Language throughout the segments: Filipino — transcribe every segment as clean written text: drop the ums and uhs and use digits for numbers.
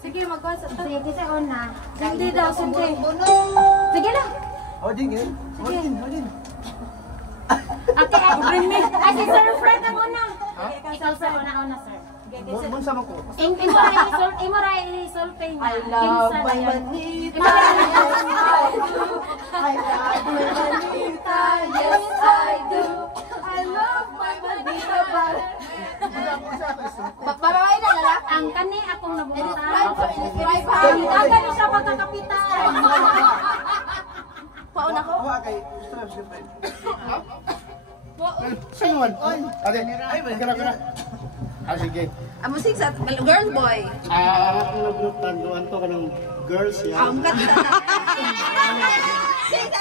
Sige, mag-concert. Sige, kasi una. Hindi daw, sige. Sige lang. Oh, sige. Sige. Okay, bring me. Ay, si Sir Fred ang una. Ikaw, sir, una, sir. Mun sama ko. Imo ra isolve niya. I love my Manita. I love my Manita. Yes, I do. I love my Manita. Babaway na lala. Ang kani akong nabubuta. Describe siya pagkakapitan. Pauna ko. Kay sino man? Ate, ay, kara. Ah, sige. Ang musik sa girl boy. Ang nagtanduan to kanang girls yan. Ang ganda na. Sige,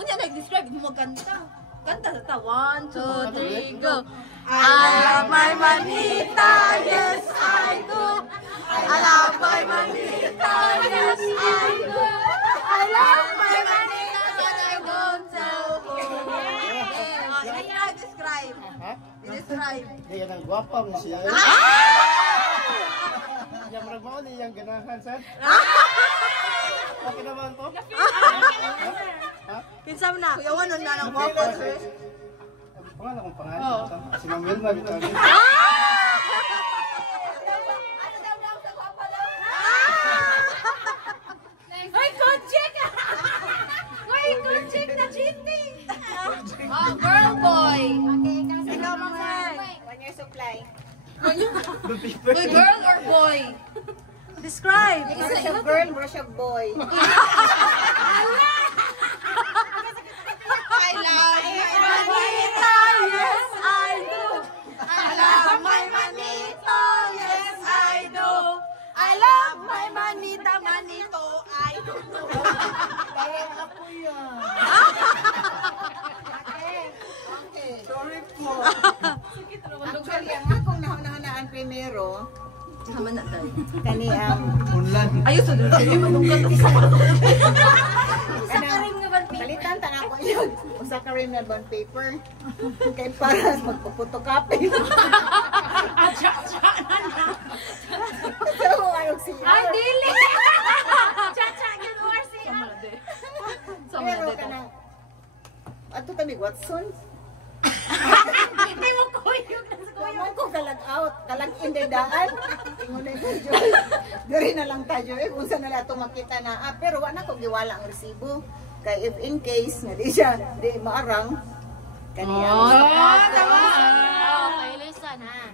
unya nag-describe mo magkanta. Kanta sa ta. 1, 2, 3, go. I love my Manita, yes I do. I love my Manita, yes I do. I love my Manita, but I won't tell who. Describe. Describe. Di yan ang gwapa mo siya. Yang maragmao ni yang ganahan, sir. Okay naman po? Kinsa na? Kuya Wanon na ng gwapa. Pangalan kong pangalan. Si Ma'am Wilma bitaw. Hoy, concheck! Hoy, concheck na cheating! Oh, girl boy! Okay, ikaw mga 1 year supply. Boy, girl or boy? Describe! Brush of girl, brush of boy. I love my Manita, yes I do. I love my Actually, ang akong nahunaan primero, Tama na tayo. kani ang Ayos sa dito. Ay, manunggat ang isa pa. palitan tanan ko yun. Usa ka rim na bond paper. Kay para magpupotocopy. So, ayok siya. Ay, dili! Cha-cha, yun or siya. Pero kanang ato tabi Watson. Hindi mo kuyo. Kaman ko kalag out, kalag indedaan. Ingon na ko joy. Diri na lang ta joy kung saan nala to makita na. Pero wa na ko giwala ang resibo. Kay if in case nga di siya di maarang kaniya. Kailisan ha.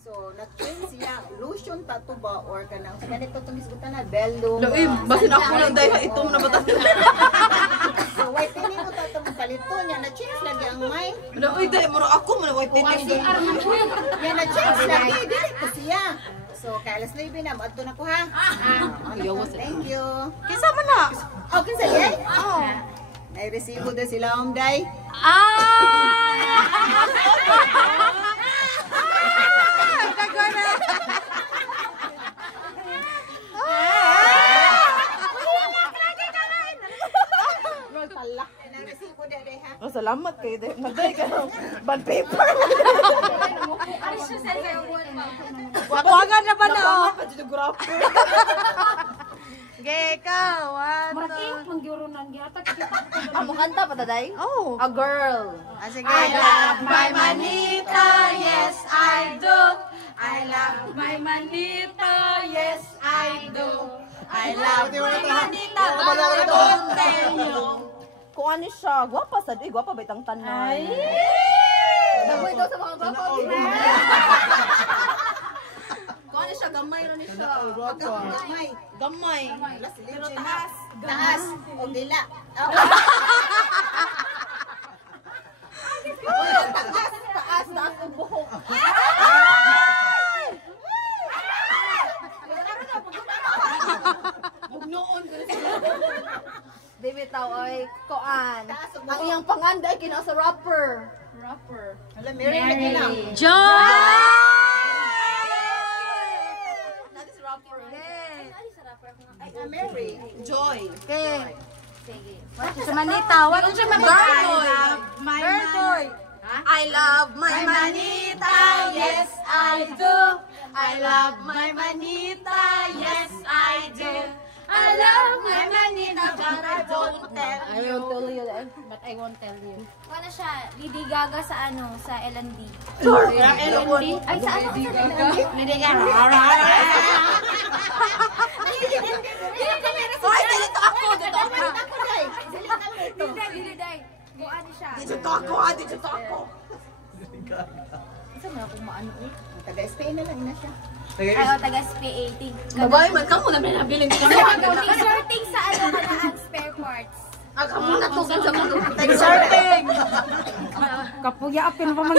So, nag-change siya, lotion tattoo ba or kanang ganito itong isgutan na, bello. Uy, basin ako lang dahil itong nabatas. So, white tini ko tattoo mo palito niya, na-change lagi ang may. Uy, dahil maro ako man white tinig. Yan, na-change lagi, dili ko siya. So, kaya alas 9 na, maadto na ko ha. Thank you. Kisa man na. Oh, kinsa yan? Oo. Nai-resibo na sila, Day. Nai-resibo na day ha. Oh, salamat kayo. Nagday ka ng bond paper. Wakuhagan na ba na? Geka, what? Marking manggyurunan gyata kita. Amo kanta pa taday? Oh. A girl. Sige. I love my manita, yes I do. I love my manita, yes I do. I love my manita, but I don't tell you. Kung ano siya, gwapa sa di, gwapa ba itang tanan? Ay! Dagoy daw sa mga gwapa. Kung ano siya, gamay rin siya. Gamay. Gamay. Pero taas. Taas. O dila. Taas ang buhok. Bugnoon ko siya. Di bitaw ay koan. Ang iyang panganday kina sa rapper. Alam, Mary lagi lang. John! Natin si rapper. Ay, Mary. Joy. Okay. Sige. Wala siya manita. Wala siya manita. Girl boy. I love my manita, yes I do. I love my manita, yes I do. I love my manita, but I don't tell you. But I won't tell you. Wala siya. Lady Gaga sa ano? Sa L&D. L&D? Ay, sa ano? Lady Gaga. Hoy, dito ako, dito ako. Dili, day. Buwan siya. Dito ako, dito ako. Isa mo akong maano eh. Taga-SPA na lang na siya. Ay, taga SPA18. Babay man ka mo na may nabiling ka. Sorting sa ano ang spare parts. Aga mo na to sa mga Sorting! Kapuya apin pa man.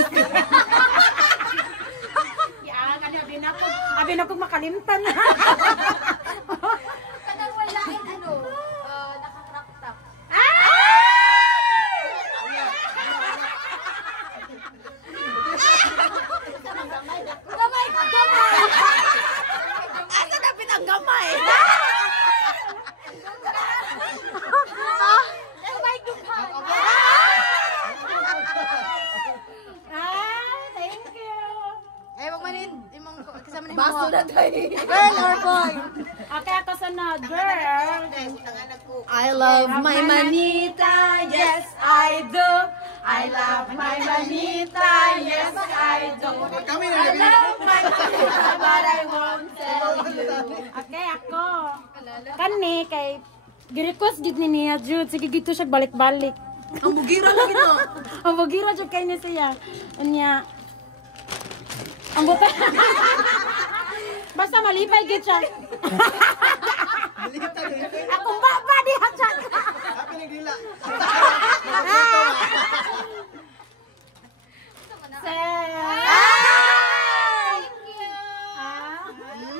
Ya, kanya abi na ko makalimtan. Kanang wala ano, naka-crop top. Gamay! asa na pinanggamay? Thank you. Ay, magmanin, imong kasama ni Baso na tayo. Girl or boy? Okay, ako sa na, girl. I love my manita, yes I do. I love my manita, yes I do. Kami I love my manita, but I won't tell you. Okay, ako. Kani, kay gi-request gid ni niya, Jude. Sige, gito siya balik-balik. Ang bugira lagi no. Ang bugira Jude kay niya siya. Anya, ang buta. Basta malipay gid siya. Akong baba diha siya. Happy nagdila.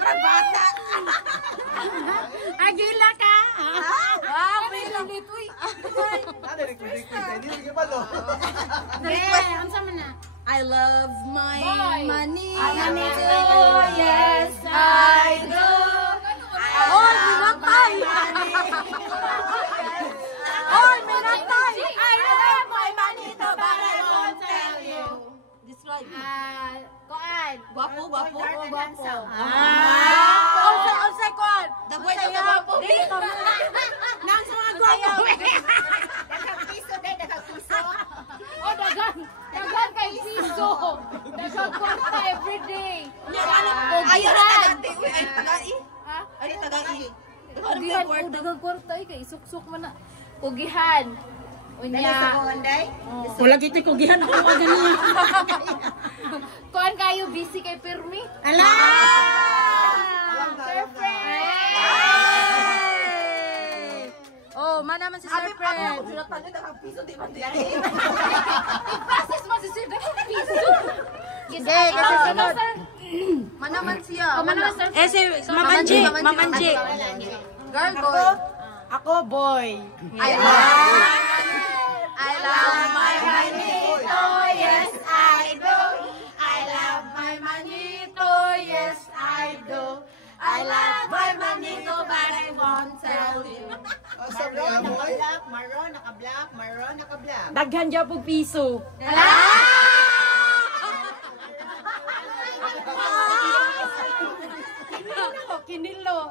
Magbasa. Agila ka. Bilang dito. Ano request? Hindi sige pa lo. Okay, unsa man na? I love my money. Yes, I do. Oy, minatay! Oy, minatay! I love my manito, but I won't tell you. Describe. Kuan. Guwapo, guwapo. Unsay kuan. Dagoy na guwapo. Nang sa mga gwapo. Piso day, piso. Oh, dagan kay piso. Dagan kwarta everyday. Ayaw na tagati. Uy, ay tagai. Ha? Ay tagai. Ugihan ko dagang kwarta kay isuksok man na. Ugihan. Dali Unya. sa kuwanday. Wala giti ko gihan ako ganyan. Kuan kayo busy kay Permi? Ala! Sir Fred. Oh, man naman si Sir Fred. Process mo si Sir Fred. Piso. Sige, kasi sunod. Man naman siya. Man naman, Sir Fred. Eh, si Mamanji. Mamanji. Girl, boy. Ako, boy. I love my Manito, yes I do. I love my manito, yes I do. I love my manito, but I won't tell you. Maroon, naka-black, maroon, naka-black, maroon, naka-black. Daghan dyan po piso. Kinilo.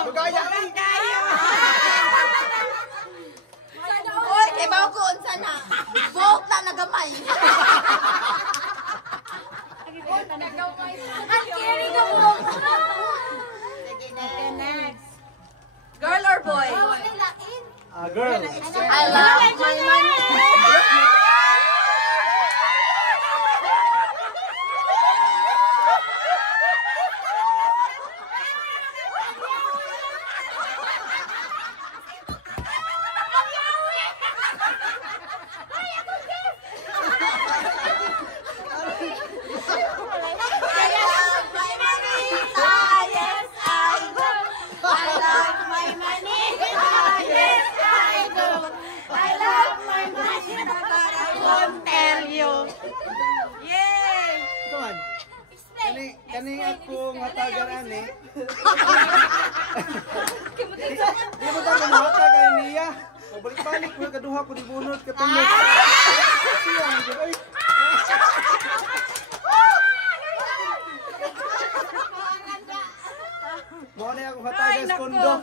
Magaya rin. Oy, kay bawo ko unsa na. Vote na nagamay. Ang caring ka mo. Sige, next. Girl or boy? Girl. I love my money. Kani ako ngatagan ani. Di mo ta kan ngatagan niya. Balik-balik ko kaduha ko dibunot katulog. Siya ay. Mo na ako hatagan sa kondo.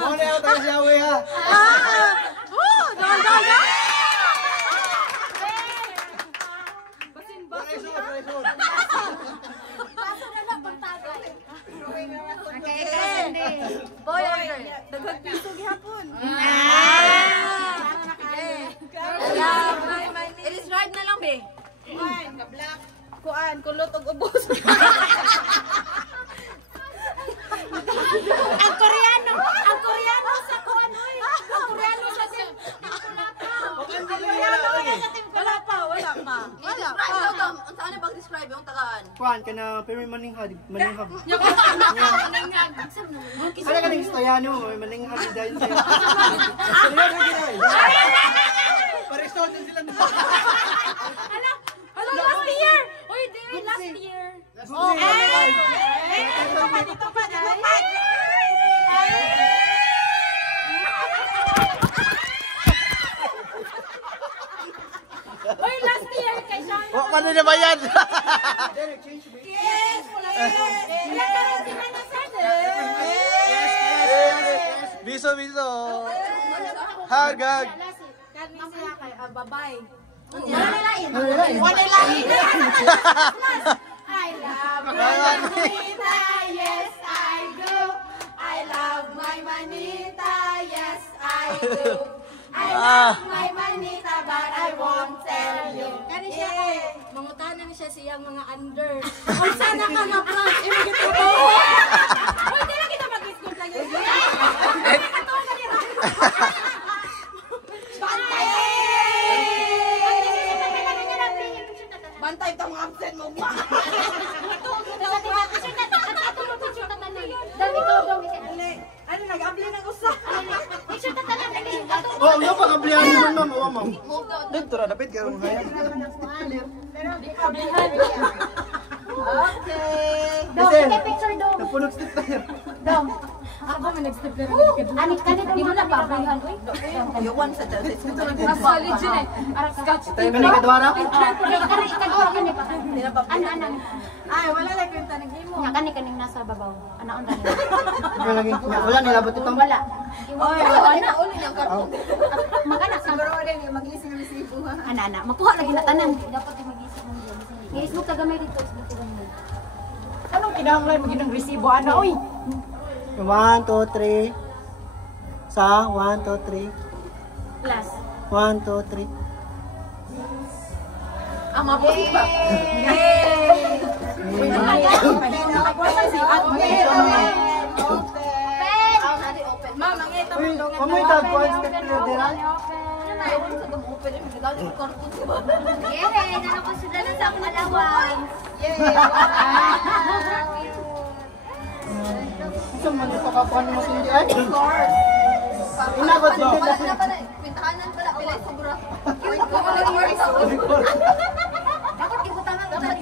Mo na ako tayo siya we ha. Boy or girl? Daghang piso gihapon. It is right na lang, be. Kuan, kulot og ubos. Ang Koreano sa kuan oy. Ang Koreano sa Wala pa. Wala pa. Describe daw. Saan bang describe yung tagaan? Kuan kana pero maningha. Ano ka ning stoyano mo maningha dahil siya. Paresto din sila. Hello, last year. Oy, David, last year. Oy, last year kay Sean. Wa man na bayad. Biso. Hagag. Mamaya kay babay. I love my manita, yes I do. I love my manita, yes I do. I love my manita, but I won't tell you. Kani siya kay mangutanan siya siyang mga under. Kung sana ka na-plan, imigit ko. Uy, di na kita mag-isgot. Bantay tong absent mo ma. Ano nag-abli ng usa? Oh, ano pa kablihan naman ma'am? Oo, ma'am. Dito ra dapat karon kaya. Okay. Dong, sige picture dong. Napunod stick tayo. Dong. Ako ba nag-step ka rin? Anik ka nito mo na pabrihan. Uy. Yawan sa dati. Solid yun eh. Arak scotch tape. Kani ka duwara? Kani ikagawa ka ni pa. Ano. Ay, wala lang kwenta ng imo. Nga kani kaning nasa babaw. Anaon ra. Wala lagi. Wala nilabot itong. Wala. Oy, wala uli ng karton. Magana sa Siguro rin yung mag-ising resibo ha. ana. Makuha lagi na tanan. Dapat yung mag-isip mo dyan. Nga-isbuk ka gamay dito. Isbuk ka gamay. Anong kinahanglan maging resibo ana oy? 1 2 3. Sa 1 2 3. Plus. 1 2 3. Ama po ba? Nakapuasa si Ate. Ma'am, ang ito Uy, amoy tag ko stick tayo dira. Ayaw sa gam-open yung magagal yung karton diba? Yay! Nalako sila na sa akong allowance. Isang man ito kapuan mo hindi ay. Inabot mo. Wala na pala. Pintahanan pala. Pilay sobra. Dapat ibutangan ka sa $.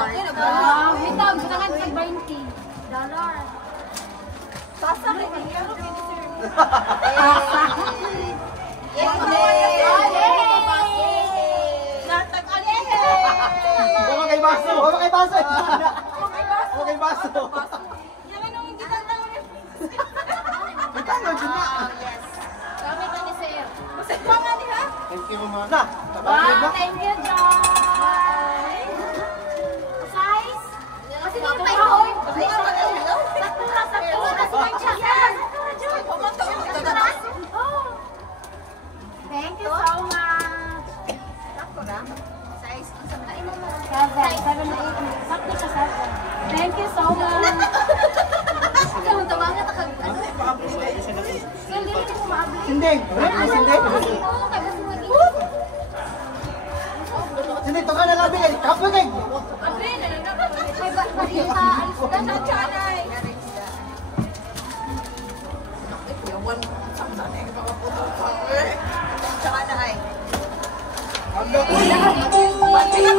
Wait Ito, ibutangan sa $20. Sasa rin. Wala kay baso. Wala kay baso. Wala kay baso. Tanggal din na. Kami ka ni Sir. Thank you, mama. Na, tabagay ba? Thank you, Joy! Size? Kasi doon tayo, hoy! Saktura, Thank you so much! Size. 7 na 8. Sakto siya 7. Thank you so much! Ikaw, tawangan na kag... Hindi ko maabli. Sinding. Sinding. Oo, kaya gusto mo mag-iwan. Sinding, to ka na labi kay. Kapoy kay. May barita, alis ka na, Chanay. Yawan. Samsa na yung pakaputo pa. Tsaka na ay. Hanggang. Pati na